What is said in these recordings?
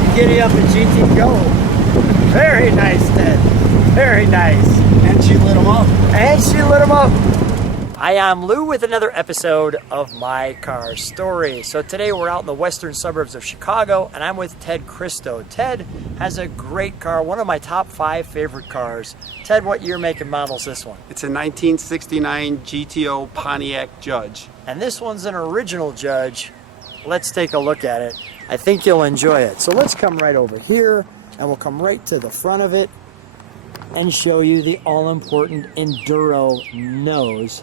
some giddy up and GT-Go. Very nice, Ted. Very nice. And she lit them up. And she lit them up. Hi, I'm Lou with another episode of My Car Story. So today we're out in the western suburbs of Chicago, and I'm with Ted Christo. Ted has a great car, one of my top 5 favorite cars. Ted, what year, make, and model is this one? It's a 1969 GTO Pontiac Judge. And this one's an original Judge. Let's take a look at it. I think you'll enjoy it. So let's come right over here, and we'll come right to the front of it and show you the all-important Enduro nose.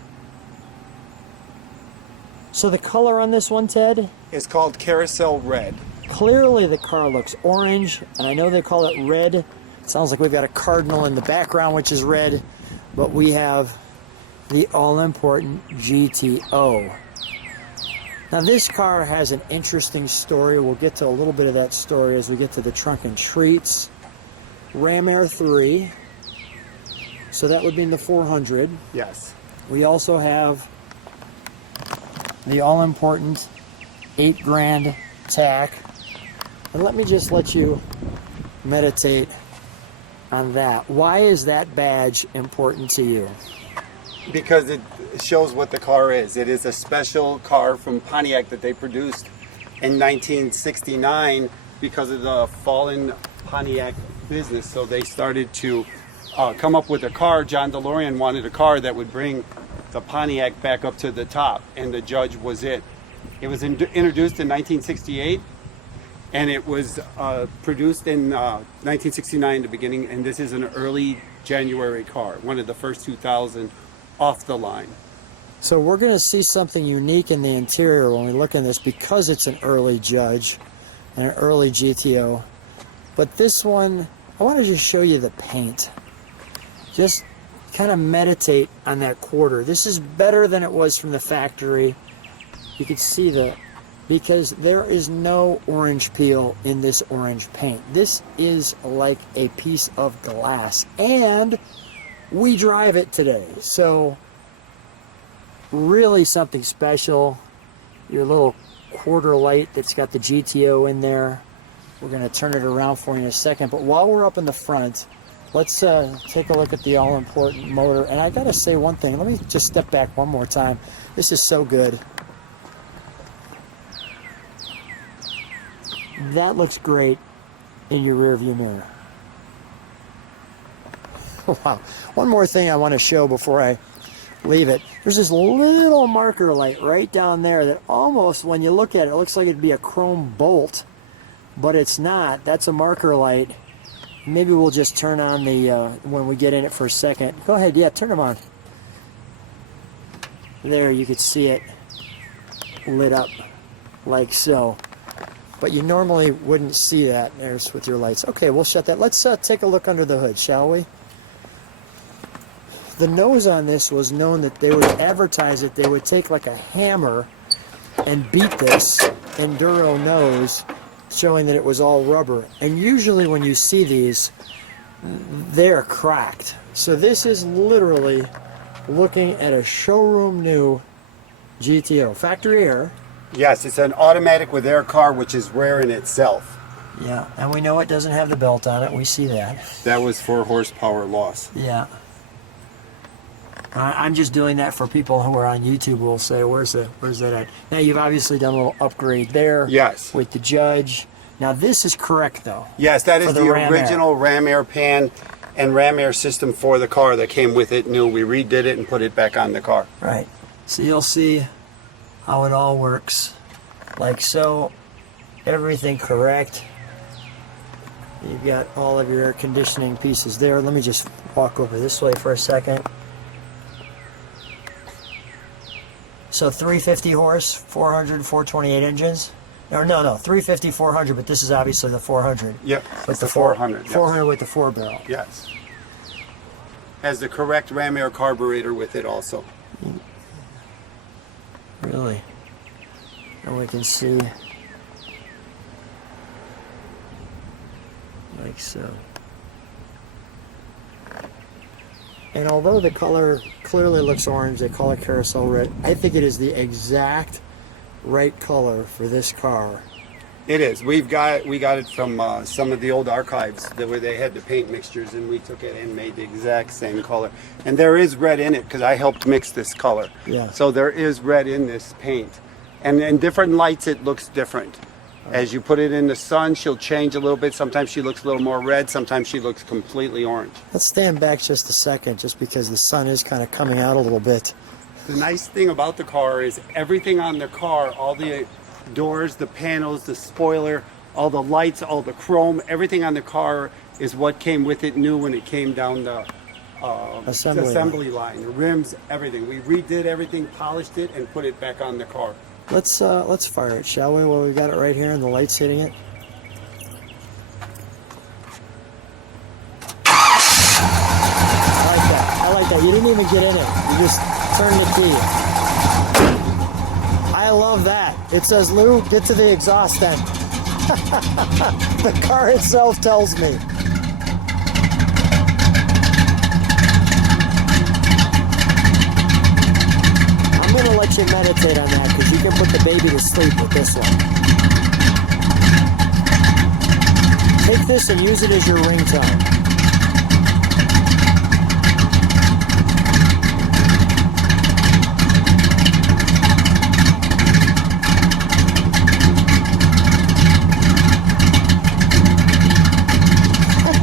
So the color on this one, Ted? It's called Carousel Red. Clearly the car looks orange, and I know they call it red. It sounds like we've got a cardinal in the background, which is red, but we have the all-important GTO. Now this car has an interesting story. We'll get to a little bit of that story as we get to the trunk and treats. Ram Air 3, so that would be in the 400. Yes. We also have the all-important 8 grand tack. And let me just let you meditate on that. Why is that badge important to you? Because it shows what the car is. It is a special car from Pontiac that they produced in 1969 because of the fallen Pontiac business. So they started to come up with a car. John DeLorean wanted a car that would bring the Pontiac back up to the top, and the Judge was it. It was introduced in 1968, and it was produced in 1969, the beginning, and this is an early January car, one of the first 2000 off the line. So we're going to see something unique in the interior when we look at this because it's an early Judge and an early GTO. But this one, I want to just show you the paint. Just kind of meditate on that quarter. This is better than it was from the factory. You can see that because there is no orange peel in this orange paint. This is like a piece of glass, and we drive it today. So really something special. Your little quarter light that's got the GTO in there. We're going to turn it around for you in a second, but while we're up in the front, let's take a look at the all-important motor. And I gotta say one thing. Let me just step back one more time. This is so good. That looks great in your rear view mirror. Wow. One more thing I want to show before I leave it. There's this little marker light right down there that almost, when you look at it, it looks like it'd be a chrome bolt, but it's not. That's a marker light. Maybe we'll just turn on the, when we get in it for a second. Go ahead, yeah, turn them on. There, you could see it lit up like so. But you normally wouldn't see that. There's with your lights. Okay, we'll shut that. Let's take a look under the hood, shall we? The nose on this was known that they would advertise it. They would take like a hammer and beat this Enduro nose, showing that it was all rubber. And usually when you see these, they're cracked. So this is literally looking at a showroom new GTO. Factory air. Yes, it's an automatic with air car, which is rare in itself. Yeah, and we know it doesn't have the belt on it. We see that. That was for horsepower loss. Yeah. I'm just doing that for people who are on YouTube who will say, where's that at? Now, you've obviously done a little upgrade there. Yes. With the Judge. Now, this is correct, though. Yes, that is the original Ram Air pan and Ram Air system for the car that came with it new. We redid it and put it back on the car. Right. So you'll see how it all works. Like so. Everything correct. You've got all of your air conditioning pieces there. Let me just walk over this way for a second. So 350 horse, 400, 428 engines. Or no, 350, 400, but this is obviously the 400. Yep, with the 400. 400 with the 4 barrel. Yes. Has the correct Ram Air carburetor with it also. Really? And we can see like so. And although the color clearly looks orange, they call it Carousel Red, I think it is the exact right color for this car. It is. We got it from some of the old archives where they had the paint mixtures, and we took it and made the exact same color. And there is red in it because I helped mix this color. Yeah. So there is red in this paint, and in different lights it looks different. As you put it in the sun, she'll change a little bit. Sometimes she looks a little more red. Sometimes she looks completely orange. Let's stand back just a second, just because the sun is kind of coming out a little bit. The nice thing about the car is everything on the car, all the doors, the panels, the spoiler, all the lights, all the chrome, everything on the car is what came with it new when it came down the assembly line. The rims, everything. We redid everything, polished it, and put it back on the car. Let's fire it, shall we? Well, we got it right here, and the light's hitting it. I like that. You didn't even get in it. You just turned the key. I love that. It says, Lou, get to the exhaust then. The car itself tells me. I'm going to let you meditate on that because you can put the baby to sleep with this one. Take this and use it as your ringtone.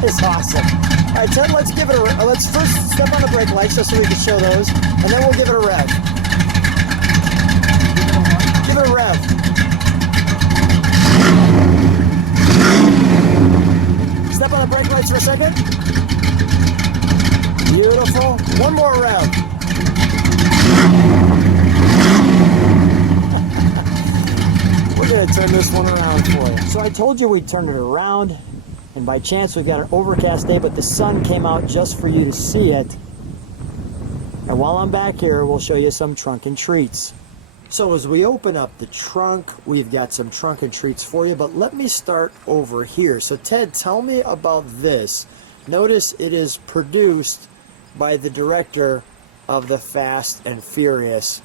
It's awesome. All right, Ted, let's give it a. Let's first step on the brake lights just so we can show those, and then we'll give it a rev. Give it a rev. Step on the brake lights for a second. Beautiful. One more rev. We're gonna turn this one around for you. So I told you we'd turn it around. And by chance, we've got an overcast day, but the sun came out just for you to see it. And while I'm back here, we'll show you some trunk and treats. So as we open up the trunk, we've got some trunk and treats for you, but let me start over here. So Ted, tell me about this. Notice it is produced by the director of the Fast and Furious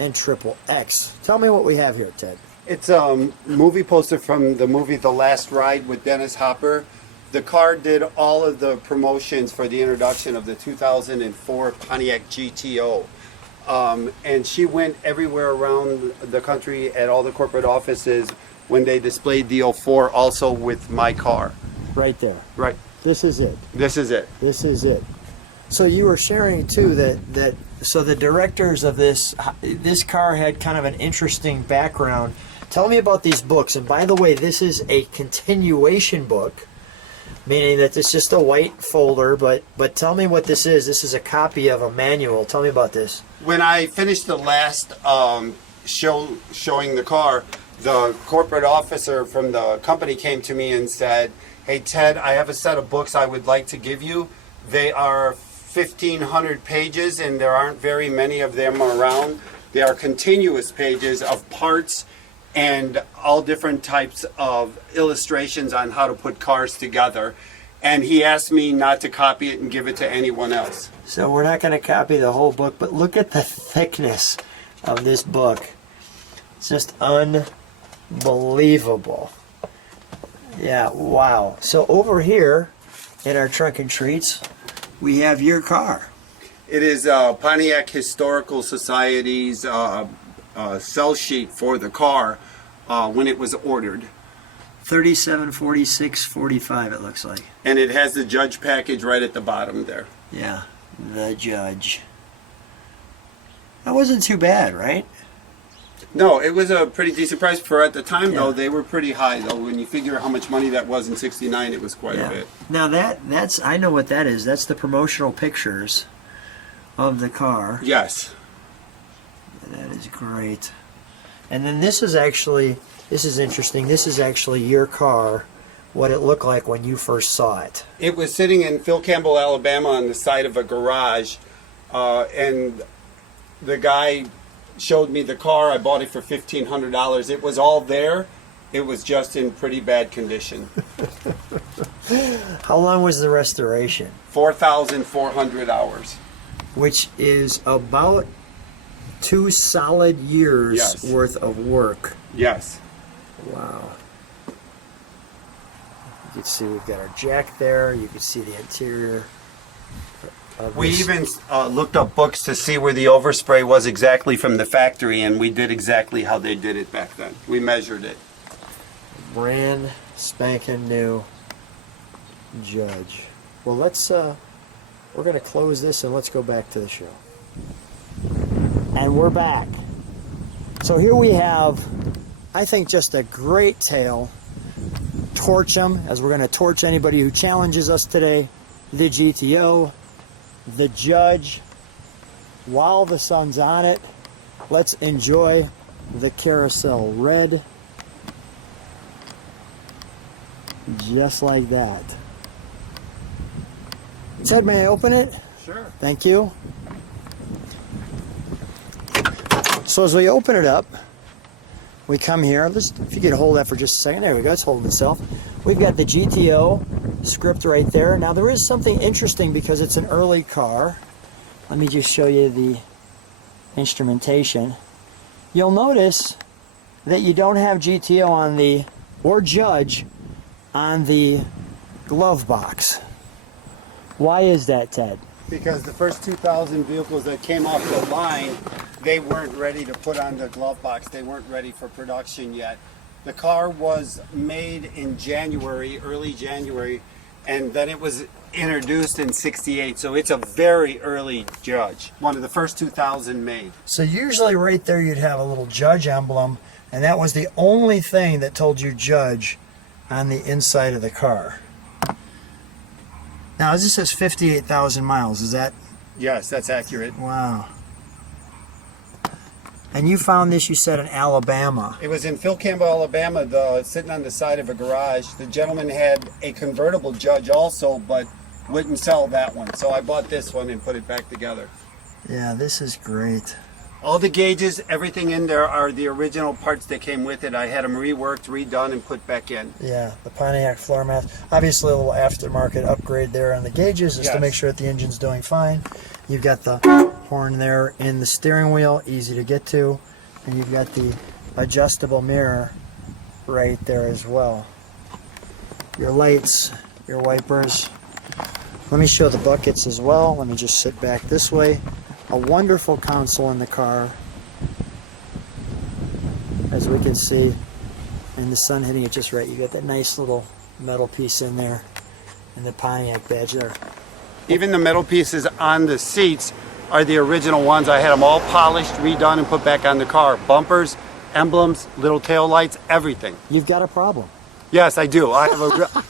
and Triple X. Tell me what we have here, Ted. It's a movie poster from the movie The Last Ride with Dennis Hopper. The car did all of the promotions for the introduction of the 2004 Pontiac GTO. And she went everywhere around the country at all the corporate offices when they displayed the 04 also with my car. Right there. Right. This is it. This is it. This is it. So you were sharing too that so the directors of this car had kind of an interesting background. Tell me about these books. And by the way, this is a continuation book, meaning that it's just a white folder, but tell me what this is. This is a copy of a manual. Tell me about this. When I finished the last showing the car, the corporate officer from the company came to me and said, "Hey Ted, I have a set of books I would like to give you. They are 1,500 pages and there aren't very many of them around. They are continuous pages of parts and all different types of illustrations on how to put cars together." And he asked me not to copy it and give it to anyone else. So we're not going to copy the whole book, but look at the thickness of this book. It's just unbelievable. Yeah, wow. So over here in our trunk and treats, we have your car. It is Pontiac Historical Society's sell sheet for the car when it was ordered. 374645 it looks like. And it has the Judge package right at the bottom there. Yeah, the Judge. That wasn't too bad, right? No, it was a pretty decent price for at the time. Yeah. Though they were pretty high though. When you figure how much money that was in '69, it was quite a bit. Now that's I know what that is. That's the promotional pictures of the car. Yes. That is great. And then this is interesting. This is actually your car, what it looked like when you first saw it. It was sitting in Phil Campbell, Alabama on the side of a garage, and the guy showed me the car. I bought it for $1,500. It was all there. It was just in pretty bad condition. How long was the restoration? 4,400 hours. Which is about 2 solid years worth of work. Yes. Wow. You can see we've got our jack there. You can see the interior. We even looked up books to see where the overspray was exactly from the factory, and we did exactly how they did it back then. We measured it. Brand spanking new Judge. Well, let's we're going to close this and let's go back to the show. And we're back. So here we have, I think, just a great tale. Torch them, as we're going to torch anybody who challenges us today. The GTO, the Judge. While the sun's on it, let's enjoy the Carousel Red. Just like that. Ted, may I open it? Sure. Thank you. So as we open it up, we come here. If you could hold that for just a second. There we go. It's holding itself. We've got the GTO script right there. Now there is something interesting because it's an early car. Let me just show you the instrumentation. You'll notice that you don't have GTO on the, or Judge, on the glove box. Why is that, Ted? Because the first 2,000 vehicles that came off the line, they weren't ready to put on the glove box. They weren't ready for production yet. The car was made in January, early January, and then it was introduced in '68. So it's a very early Judge, one of the first 2,000 made. So usually right there you'd have a little Judge emblem, and that was the only thing that told you Judge on the inside of the car. Now this says 58,000 miles. Is that? Yes, that's accurate. Wow. And you found this, you said, in Alabama. It was in Phil Campbell, Alabama, sitting on the side of a garage. The gentleman had a convertible Judge also, but wouldn't sell that one. So I bought this one and put it back together. Yeah, this is great. All the gauges, everything in there are the original parts that came with it. I had them reworked, redone, and put back in. Yeah, the Pontiac floor mats. Obviously a little aftermarket upgrade there on the gauges just to make sure that the engine's doing fine. You've got the horn there in the steering wheel, easy to get to. And you've got the adjustable mirror right there as well. Your lights, your wipers. Let me show the buckets as well. Let me just sit back this way. A wonderful console in the car, as we can see, and the sun hitting it just right. You got that nice little metal piece in there, and the Pontiac badge there. Even the metal pieces on the seats are the original ones. I had them all polished, redone, and put back on the car. Bumpers, emblems, little tail lights, everything. You've got a problem. Yes, I do. I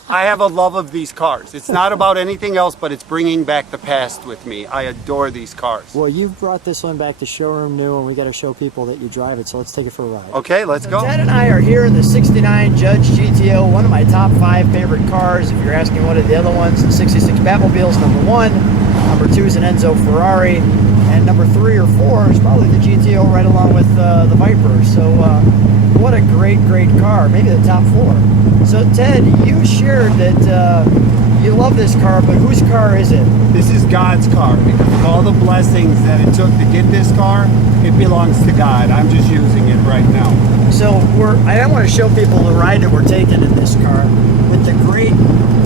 have a love of these cars. It's not about anything else, but it's bringing back the past with me. I adore these cars. Well, you've brought this one back to showroom new, and we got to show people that you drive it, so let's take it for a ride. Okay, let's go. Ted and I are here in the 69 Judge GTO, one of my top 5 favorite cars. If you're asking what are the other ones, the 66 Batmobile's number 1, number 2 is an Enzo Ferrari, and number 3 or 4 is probably the GTO right along with the Viper. So what a great car, maybe the top 4. So Ted, you shared that you love this car, but whose car is it? This is God's car because of all the blessings that it took to get this car. It belongs to God. I'm just using it right now. So I want to show people the ride that we're taking in this car with the great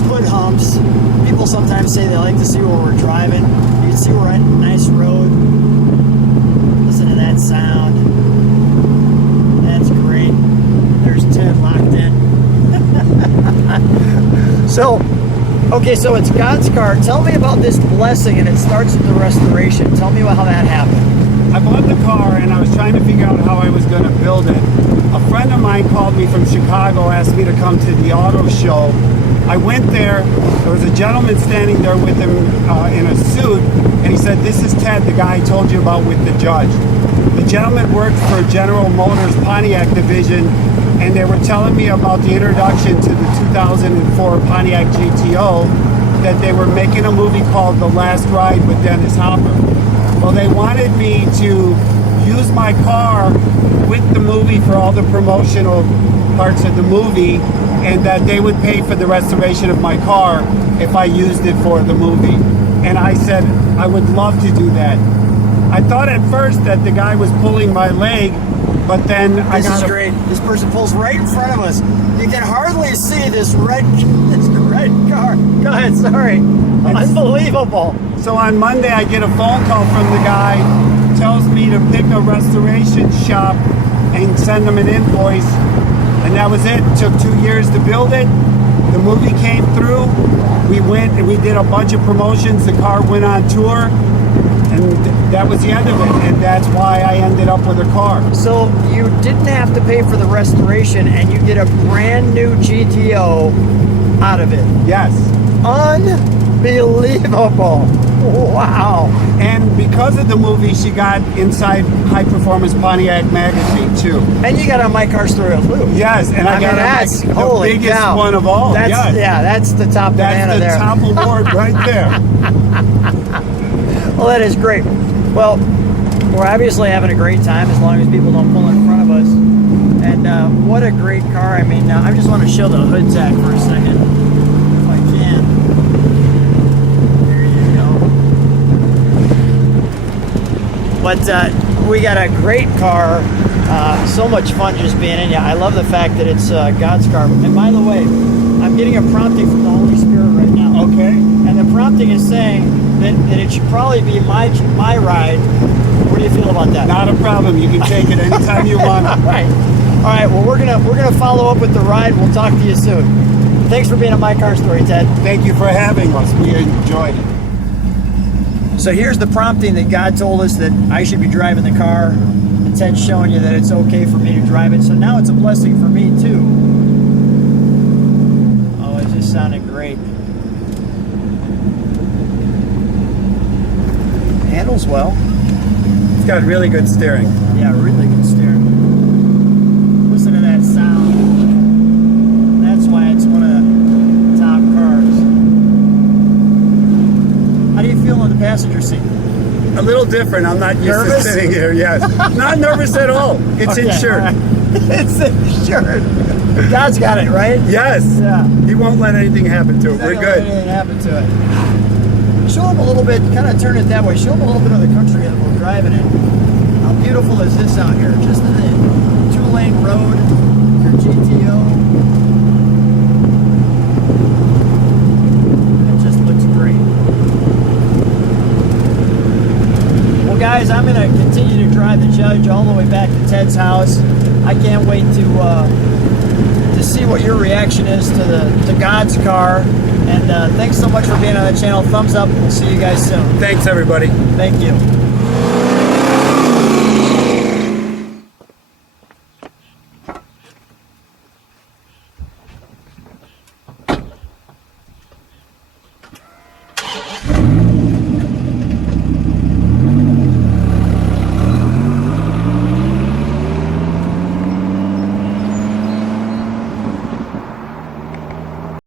hood humps. People sometimes say they like to see where we're driving. You can see we're on a nice road. Listen to that sound. That's great. There's Ted locked in. So, okay, so it's God's car. Tell me about this blessing, and it starts with the restoration. Tell me how that happened. I bought the car, and I was trying to figure out how I was going to build it. A friend of mine called me from Chicago, asked me to come to the auto show. I went there. There was a gentleman standing there with him in a suit, and he said, "This is Ted, the guy I told you about with the Judge." The gentleman worked for General Motors Pontiac division, and they were telling me about the introduction to the 2004 Pontiac GTO, that they were making a movie called The Last Ride with Dennis Hopper. Well, they wanted me to use my car with the movie for all the promotional parts of the movie, and that they would pay for the restoration of my car if I used it for the movie. And I said, I would love to do that. I thought at first that the guy was pulling my leg But then I This got is great. This person pulls right in front of us. You can hardly see this red car. Go ahead, sorry. Unbelievable. So on Monday, I get a phone call from the guy, tells me to pick a restoration shop and send them an invoice. And that was it. It took 2 years to build it. The movie came through. We went and we did a bunch of promotions. The car went on tour. And that was the end of it. And that's why I ended up with a car. So you didn't have to pay for the restoration and you get a brand new GTO out of it. Yes. Unbelievable. Wow. And because of the movie, she got inside High Performance Pontiac magazine too. And you got on My Car Story Blue. Yes, and I got that's the holy biggest cow. one of all. That's, yes. Yeah, that's the top banana That's the there. top award right there. Well, that is great. Well, we're obviously having a great time as long as people don't pull in front of us. And what a great car. I mean, I just want to show the hood tag for a second, if I can. There you go. But we got a great car. So much fun just being in. Yeah, I love the fact that it's God's car. And by the way, I'm getting a prompting from the Holy Spirit right now. Okay. And the prompting is saying that it should probably be my ride. What do you feel about that? Not a problem. You can take it anytime you want. All right. Well, we're gonna follow up with the ride. We'll talk to you soon. Thanks for being on My Car Story, Ted. Thank you for having us. We enjoyed it. So here's the prompting that God told us that I should be driving the car. And Ted's showing you that it's okay for me to drive it. So now it's a blessing for me too. Oh, it just sounded great. Handles well. It's got really good steering. Yeah, really good steering. Listen to that sound. That's why it's one of the top cars. How do you feel on the passenger seat? A little different. I'm not used Nervous? to sitting here. Yes. Not nervous at all. It's Okay, insured. all right. It's insured. God's got it, right? Yes. Yeah. He won't let anything happen to it. We're Not gonna let good. anything happen to it. Show them a little bit, kind of turn it that way. Show them a little bit of the country that we're driving in. How beautiful is this out here? Just in the 2-lane road, your GTO. It just looks great. Well, guys, I'm going to continue to drive the Judge all the way back to Ted's house. I can't wait to see what your reaction is to God's car. And thanks so much for being on the channel. Thumbs up. We'll see you guys soon. Thanks, everybody. Thank you.